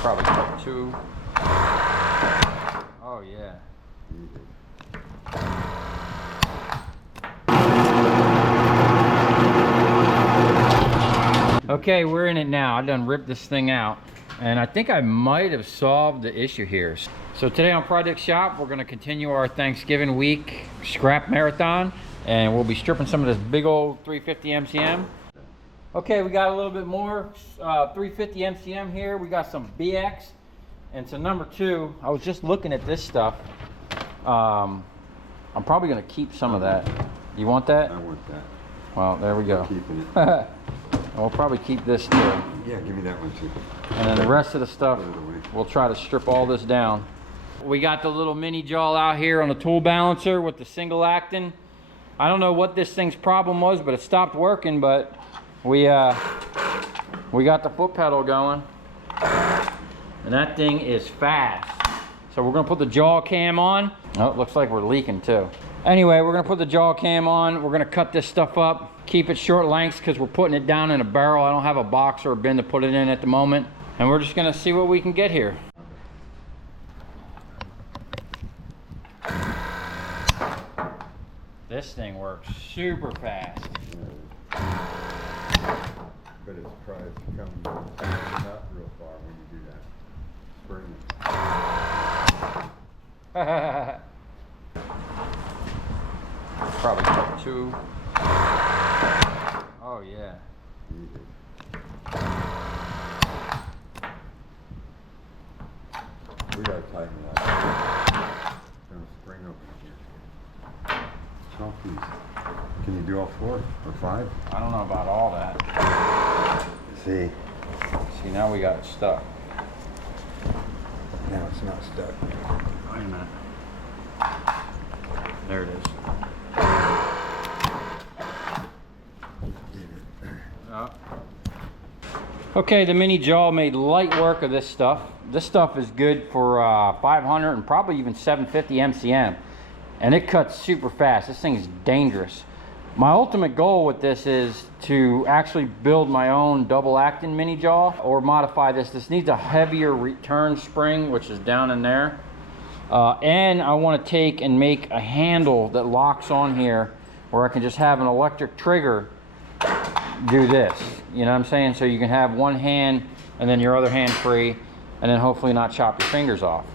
Probably cut 2. Oh yeah. Okay, we're in it now. I done ripped this thing out, and I think I might have solved the issue here. So today on Project Shop, we're gonna continue our Thanksgiving week scrap marathon, and we'll be stripping some of this big old 350 MCM. Okay, we got a little bit more 350 MCM here. We got some BX and some number 2. I was just looking at this stuff. I'm probably gonna keep some of that. You want that? I want that. Well, there we go. I'm keeping it. We'll probably keep this too. Yeah, give me that one too. And then the rest of the stuff, we'll try to strip all this down. We got the little mini jaw out here on the tool balancer with the single acting. I don't know what this thing's problem was, but it stopped working, but we got the foot pedal going. And that thing is fast. So we're gonna put the jaw cam on. Oh, it looks like we're leaking too. Anyway, we're gonna put the jaw cam on. We're gonna cut this stuff up, keep it short lengths because we're putting it down in a barrel. I don't have a box or a bin to put it in at the moment. And we're just gonna see what we can get here. This thing works super fast. But it's tries to come not real far when you do that. Spring. Probably cut 2. Oh yeah. We gotta tighten it up. Gonna spring open here. How piece? Can you do all 4 or 5? I don't know about all that. See. See, now we got it stuck. Now it's not stuck. Wait a minute. There it is. Oh. Okay, the mini jaw made light work of this stuff. This stuff is good for 500 and probably even 750 MCM. And it cuts super fast. This thing is dangerous. My ultimate goal with this is to actually build my own double acting mini jaw or modify this. This needs a heavier return spring, which is down in there. And I want to take and make a handle that locks on here where I can just have an electric trigger do this. You know what I'm saying? So you can have one hand and then your other hand free, and then hopefully not chop your fingers off.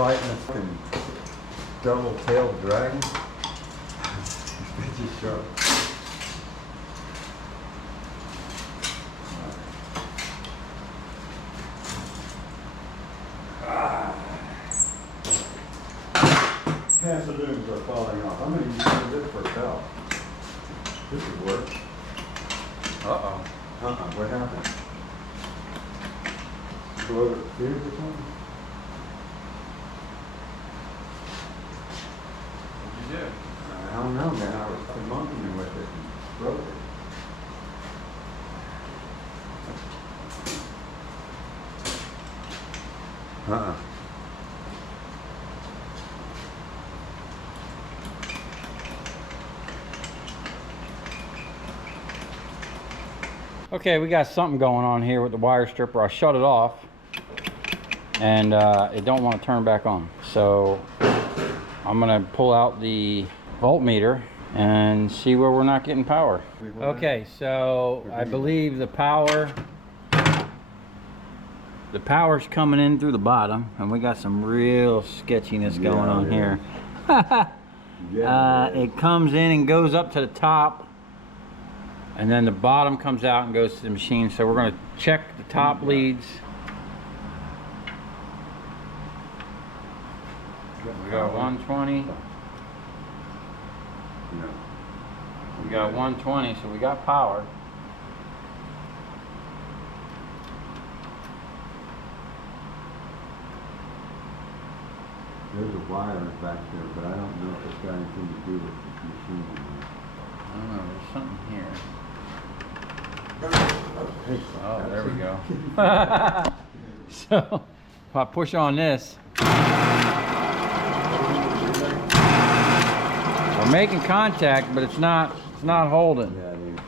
fighting a fucking double-tailed dragon. It's just sharp. Pantaloons are falling off. I'm going to use this for a belt. This would work. Uh-oh. What happened? Go over the stairs or something? What'd you do? I don't know, man. I was fucking monkeying with it and broke it. Okay, we got something going on here with the wire stripper. I shut it off and it don't want to turn back on. So I'm gonna pull out the voltmeter and see where we're not getting power. Okay, so I believe the power's coming in through the bottom, and we got some real sketchiness going on here. It comes in and goes up to the top, and then the bottom comes out and goes to the machine. So we're going to check the top leads. We got 120. We got 120, so we got power. There's a wire back there, but I don't know if it's got anything to do with the machine. I don't know, there's something here. Hey, Oh, there we go. So, if I push on this, we're making contact, but it's not holding. Yeah, dude.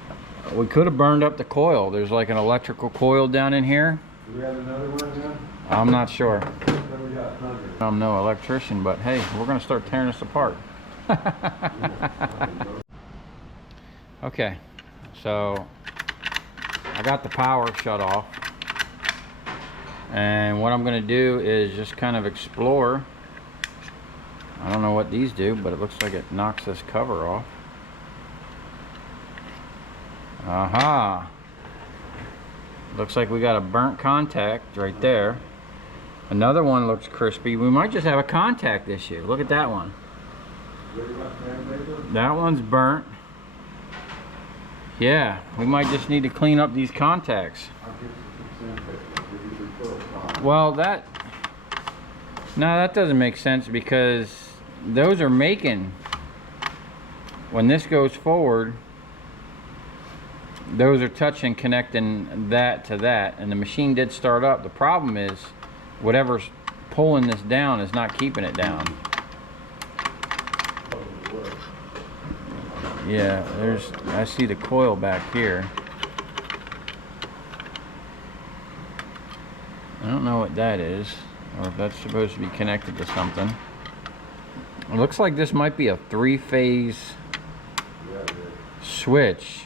We could have burned up the coil. There's like an electrical coil down in here. Do we have another one now? I'm not sure. What do we got? 100. I'm no electrician, but hey, we're gonna start tearing this apart. Okay, so I got the power shut off, and what I'm gonna do is just kind of explore. I don't know what these do, but it looks like it knocks this cover off. Aha! Looks like we got a burnt contact right there. Another one looks crispy. We might just have a contact issue. Look at that one. That one's burnt. Yeah, we might just need to clean up these contacts. Well, that doesn't make sense, because those are making, when this goes forward, those are touching, connecting that to that, and the machine did start up. The problem is whatever's pulling this down is not keeping it down. Yeah, I see the coil back here. I don't know what that is, or if that's supposed to be connected to something. It looks like this might be a 3-phase switch,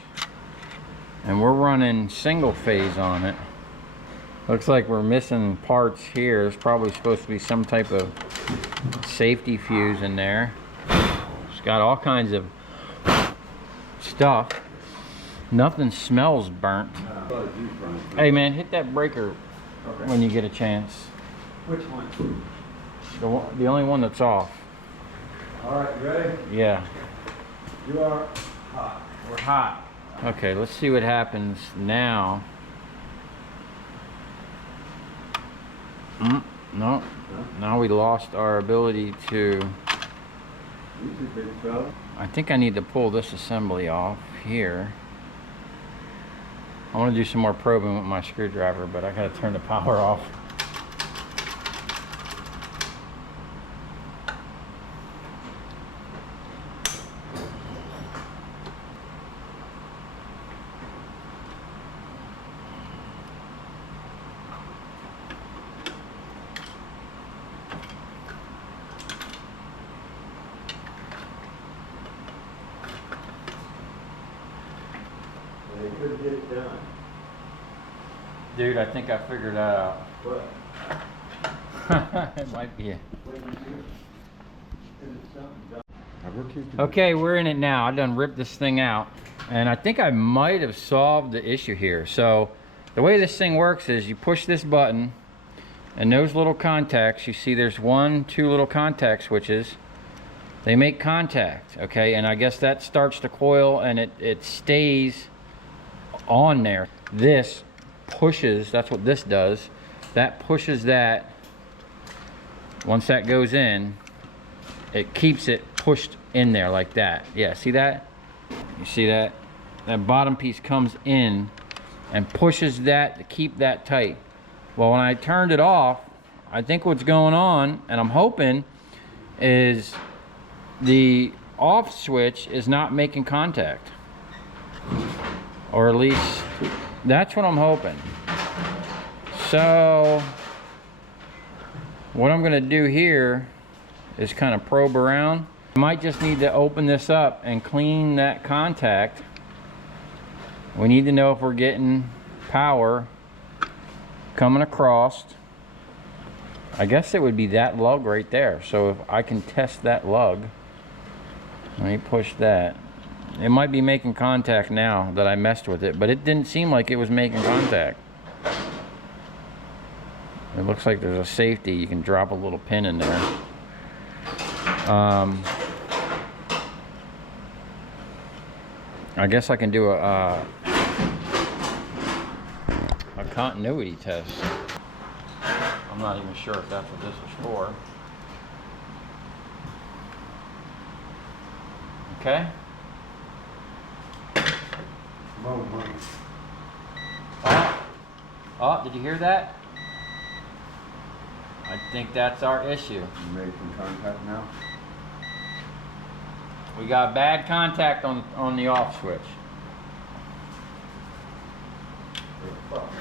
and we're running single phase on it. Looks like we're missing parts here. There's probably supposed to be some type of safety fuse in there. It's got all kinds of stuff. Nothing smells burnt. Hey man, hit that breaker when you get a chance. Which one? The only one that's off. Alright, you ready? Yeah. You are hot. We're hot. Okay, let's see what happens now. No. Now we lost our ability to... I think I need to pull this assembly off here. I want to do some more probing with my screwdriver, but I gotta turn the power off. They couldn't get it done. Dude, I think I figured that out. What? It might be it. Okay. Okay, we're in it now. I done ripped this thing out, and I think I might have solved the issue here. So the way this thing works is you push this button, and those little contacts, you see there's 1, 2 little contact switches. They make contact, okay? And I guess that starts the coil, and it stays on there. This pushes, that's what this does. That pushes that. Once that goes in, it keeps it pushed in there like that. Yeah, see that? You see that? That bottom piece comes in and pushes that to keep that tight. Well, when I turned it off, I think what's going on, and I'm hoping, is the off switch is not making contact. Or at least, that's what I'm hoping. So, what I'm gonna do here is kind of probe around. I might just need to open this up and clean that contact. We need to know if we're getting power coming across. I guess it would be that lug right there. So if I can test that lug, let me push that. It might be making contact now that I messed with it, but it didn't seem like it was making contact. It looks like there's a safety. You can drop a little pin in there. I guess I can do a continuity test. I'm not even sure if that's what this is for. Okay. Oh, did you hear that? I think that's our issue. You making contact now? We got bad contact on the off switch.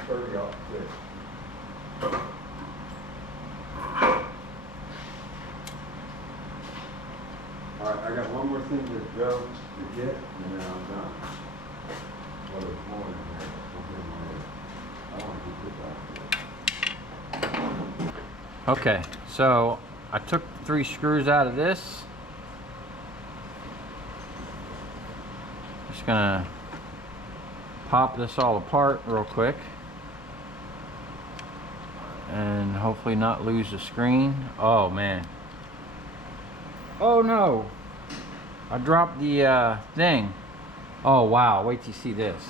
30 off switch. Alright, I got one more thing to go to get, and then I'm done. Well, there's more in here. I want to get this out. Okay, so I took 3 screws out of this. Just gonna pop this all apart real quick and hopefully not lose the screen. Oh man. Oh no, I dropped the thing. Oh wow, wait till you see this.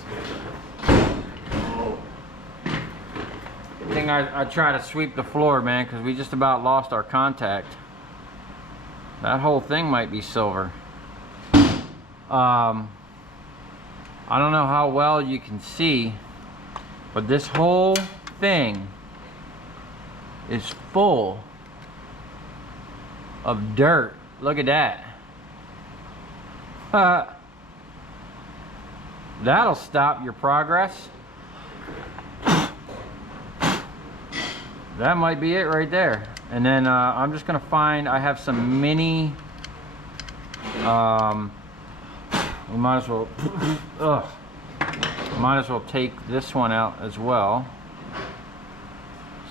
Good thing I try to sweep the floor, man, because we just about lost our contact. That whole thing might be silver. I don't know how well you can see, but this whole thing is full of dirt. Look at that. That'll stop your progress. That might be it right there. And then I'm just gonna find, I have some mini, we might as well, might as well take this one out as well.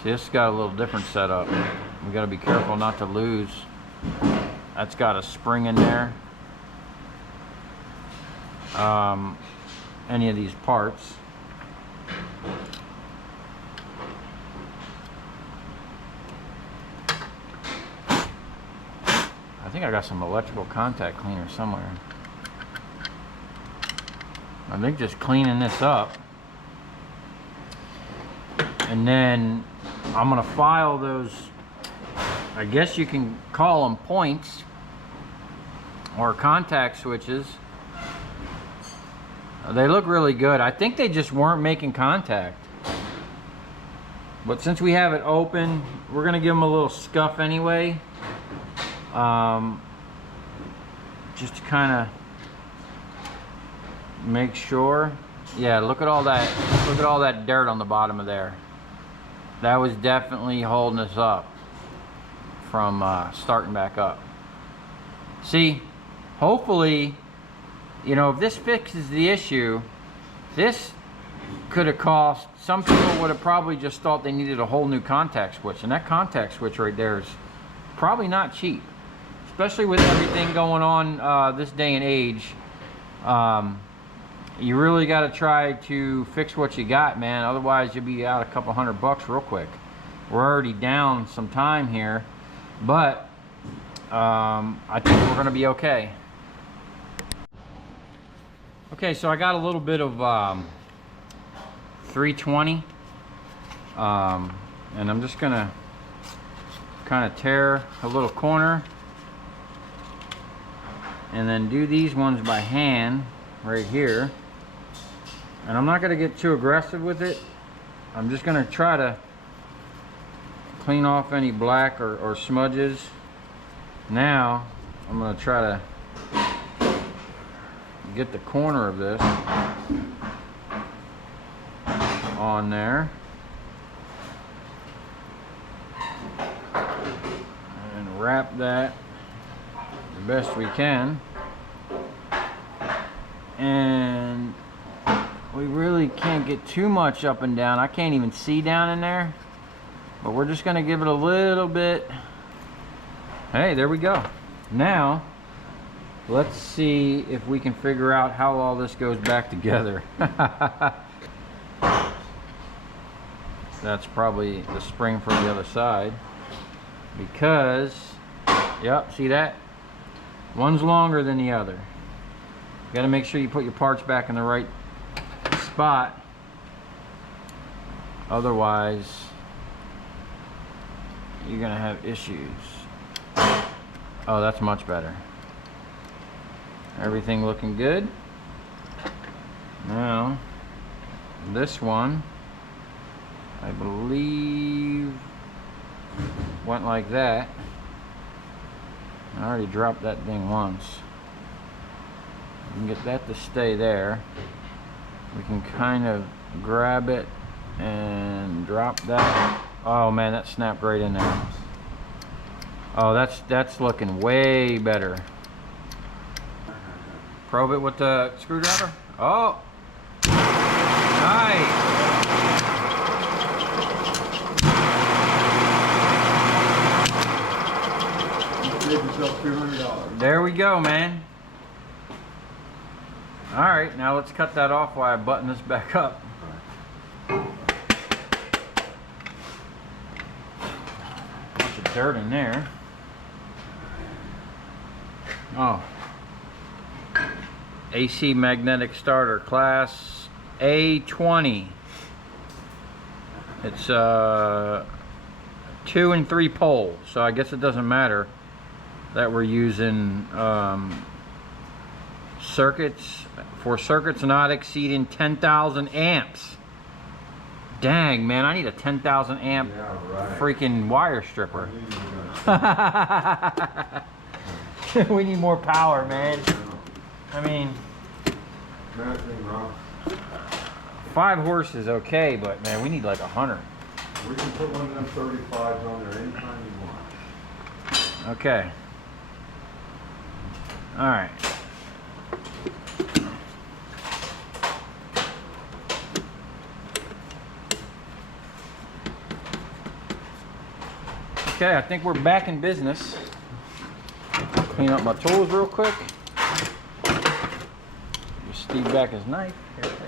See, this has got a little different setup. We gotta be careful not to lose. That's got a spring in there. Any of these parts. I think I got some electrical contact cleaner somewhere. I think just cleaning this up, and then I'm gonna file those, I guess you can call them points or contact switches. They look really good. I think they just weren't making contact, but since we have it open, we're gonna give them a little scuff anyway, just to kind of make sure. Yeah, look at all that dirt on the bottom of there. That was definitely holding us up from starting back up. See, hopefully, you know, if this fixes the issue, this could have cost, some people would have probably just thought they needed a whole new contact switch, and that contact switch right there is probably not cheap, especially with everything going on this day and age. You really got to try to fix what you got, man, otherwise you'll be out a couple $100 real quick. We're already down some time here, but I think we're going to be okay. Okay, so I got a little bit of 320, and I'm just going to kind of tear a little corner and then do these ones by hand right here. And I'm not going to get too aggressive with it. I'm just going to try to clean off any black or smudges. Now I'm going to try to get the corner of this on there and wrap that the best we can. And we really can't get too much up and down. I can't even see down in there, but we're just going to give it a little bit. Hey, there we go. Now let's see if we can figure out how all this goes back together. That's probably the spring for the other side, because yep, see that? One's longer than the other. You got to make sure you put your parts back in the right spot, otherwise you're gonna have issues. Oh, that's much better. Everything looking good. Now this one, I believe, went like that. I already dropped that thing once. We can get that to stay there. We can kind of grab it and drop that. Oh man, that snapped right in there. Oh, that's looking way better. Probe it with the screwdriver. Oh, nice. Save yourself $200. There we go, man. All right, now let's cut that off while I button this back up. Bunch of dirt in there. Oh. AC magnetic starter, class A20. It's 2 and 3 poles, so I guess it doesn't matter that we're using circuits not exceeding 10,000 amps. Dang, man, I need a 10,000 amp freaking wire stripper. We need more power, man. I mean, 5 horses, okay, but man, we need like 100. We can put one of them 35s on there anytime you want. Okay. All right. Okay, I think we're back in business. Clean up my tools real quick. Give Steve back his knife. Here, take it.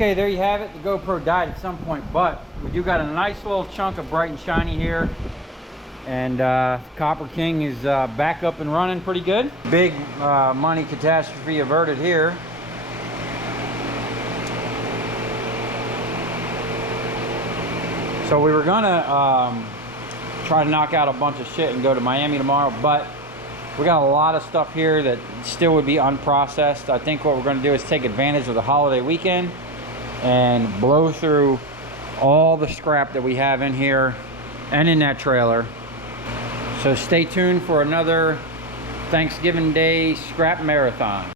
Okay, there you have it. The GoPro died at some point, but we do got a nice little chunk of bright and shiny here. And Copper King is back up and running pretty good. Big money catastrophe averted here. So we were gonna try to knock out a bunch of shit and go to Miami tomorrow, but we got a lot of stuff here that still would be unprocessed. I think what we're gonna do is take advantage of the holiday weekend and blow through all the scrap that we have in here and in that trailer. So stay tuned for another Thanksgiving Day scrap marathon.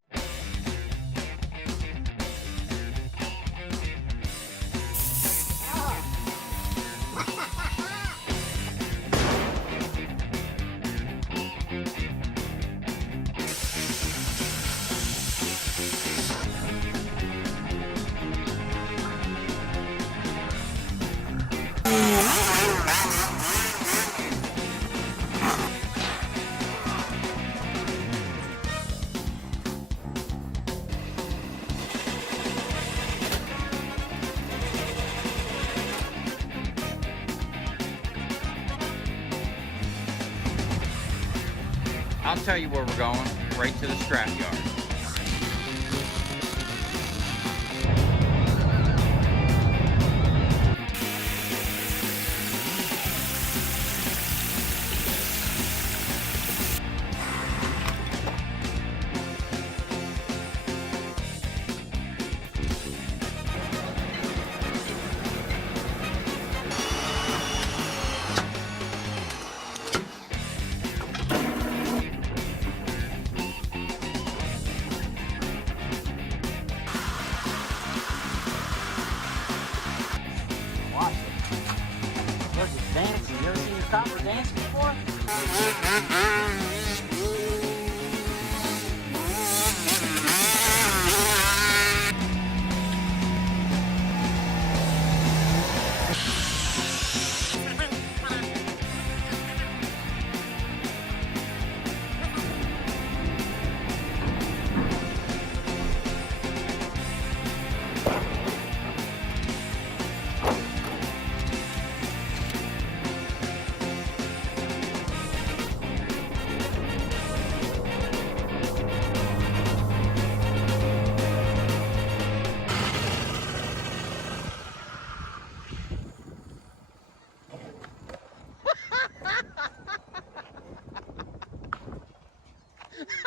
I'll tell you where we're going, right to the scrap yard.